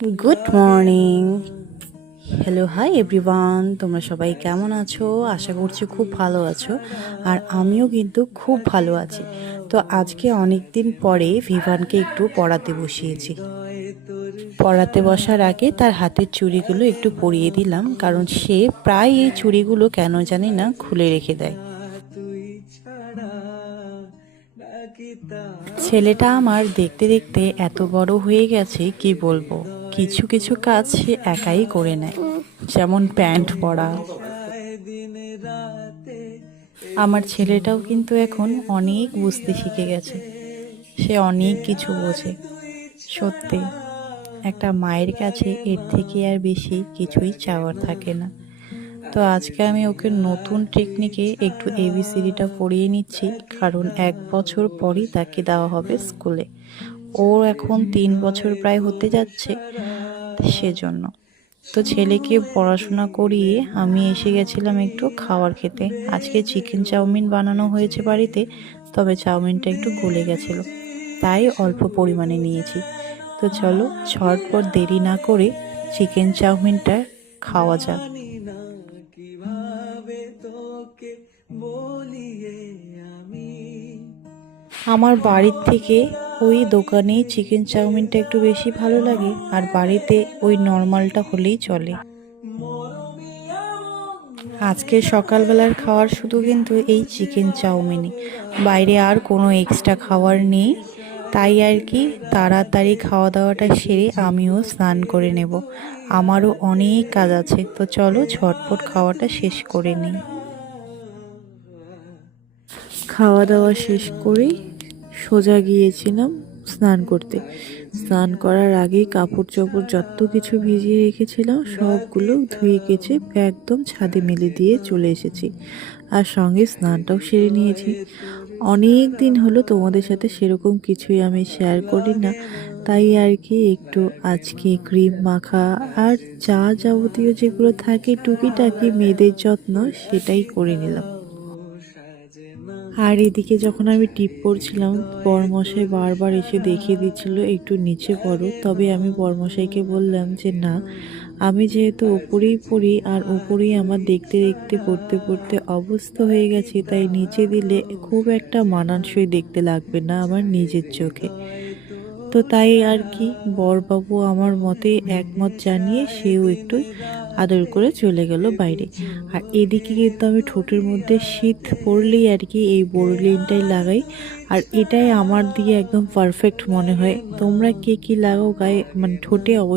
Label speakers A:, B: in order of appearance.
A: Good morning hello hi everyone তোমরা সবাই কেমন আছো? আশা করছি খুব ভালো আছো। আর আমিও কিন্তু খুব ভালো আছি। তো আজকে অনেক দিন পরে ভিভানকে একটু পড়াতে বসিয়েছি। পড়াতে বসার আগে তার হাতের চুড়িগুলো একটু পরিয়ে দিলাম, কারণ সে প্রায় এই চুড়িগুলো কেন জানি না খুলে রেখে দেয়। ছেলেটা আমার দেখতে দেখতে এত বড় হয়ে গেছে, কি বলব? কিছু কিছু কাজ সে একাই করে নেয়। যেমন প্যান্ট পরা। আমার ছেলেটাও কিন্তু এখন অনেক বুঝতে শিখে গেছে। সে অনেক কিছু বোঝে। সত্যি, একটা মায়ের কাছে এর থেকে আর বেশি কিছুই চাওয়ার থাকে না। তো আজকে আমি ওকে নতুন টেকনিকে একটু এবিসিডিটা পড়িয়ে নিচ্ছি। কারণ এক বছর পরই তাকে দেওয়া হবে স্কুলে ওর এখন তিন বছর প্রায় হতে যাচ্ছে সেজন্য। তো ছেলেকে পড়াশোনা করিয়ে আমি এসে গেছিলাম একটু খাওয়ার খেতে। আজকে চিকেন চাউমিন বানানো হয়েছে বাড়িতে, তবে চাউমিনটা একটু গলে গেছিল। তাই অল্প পরিমাণে নিয়েছি। তো চলো, ঝটপট দেরি না করে চিকেন চাউমিনটা খাওয়া যাক। আমার বাড়ির থেকে ওই দোকানে চিকেন চাউমিনটা একটু বেশি ভালো লাগে, আর বাড়িতে ওই নর্মালটা হলেই চলে। আজকে সকালবেলার খাওয়ার শুধু কিন্তু এই চিকেন চাউমিনই। বাইরে আর কোনো এক্সট্রা খাবার নেই, তাই আর কি তাড়াতাড়ি খাওয়া দাওয়াটা সেরে আমিও স্নান করে নেব। আমারও অনেক কাজ আছে, তো চলো ঝটপট খাওয়াটা শেষ করে নিই। খাওয়া দাওয়া শেষ করেই সোজা গিয়েছিলাম স্নান করতে। স্নান করার আগেই কাপড় চোপড় যত কিছু ভিজিয়ে রেখেছিলাম, সবগুলো ধুয়ে কেচে একদম ছাদে মেলে দিয়ে চলে এসেছি। আর সঙ্গে স্নানটাও সেরে নিয়েছি। অনেক দিন হলো তোমাদের সাথে সেরকম কিছুই আমি শেয়ার করি না। তাই আর কি একটু আজকে ক্রিম মাখা আর চা যাবতীয় যেগুলো থাকে টুকিটাকি মেয়েদের যত্ন সেটাই করে নিলাম। আর এদিকে যখন আমি টিপ পড়ছিলাম, বরমশাই বারবার এসে দেখিয়ে দিচ্ছিল, একটু নিচে পড়ো। তবে আমি বরমশাইকে বললাম যে, না, আমি যেহেতু ওপরেই পড়ি আর ওপরেই আমার দেখতে দেখতে পড়তে পড়তে অবস্থ হয়ে গেছে, তাই নিচে দিলে খুব একটা মানানসই দেখতে লাগবে না আমার নিজের চোখে। তো তাই আর কি, বরবাবু আমার মতে একমত জানিয়ে সেও একটু আদর করে চলে গেল বাইরে। আর এদিকে কিন্তু আমি ঠোঁটের মধ্যে শীত পড়লেই আর কি এই বোরলিনটাই লাগাই। আর এটাই আমার দিয়ে একদম পারফেক্ট মনে হয়। তোমরা কে কি লাগাও গায়ে মানে ঠোঁটে অবশ্যই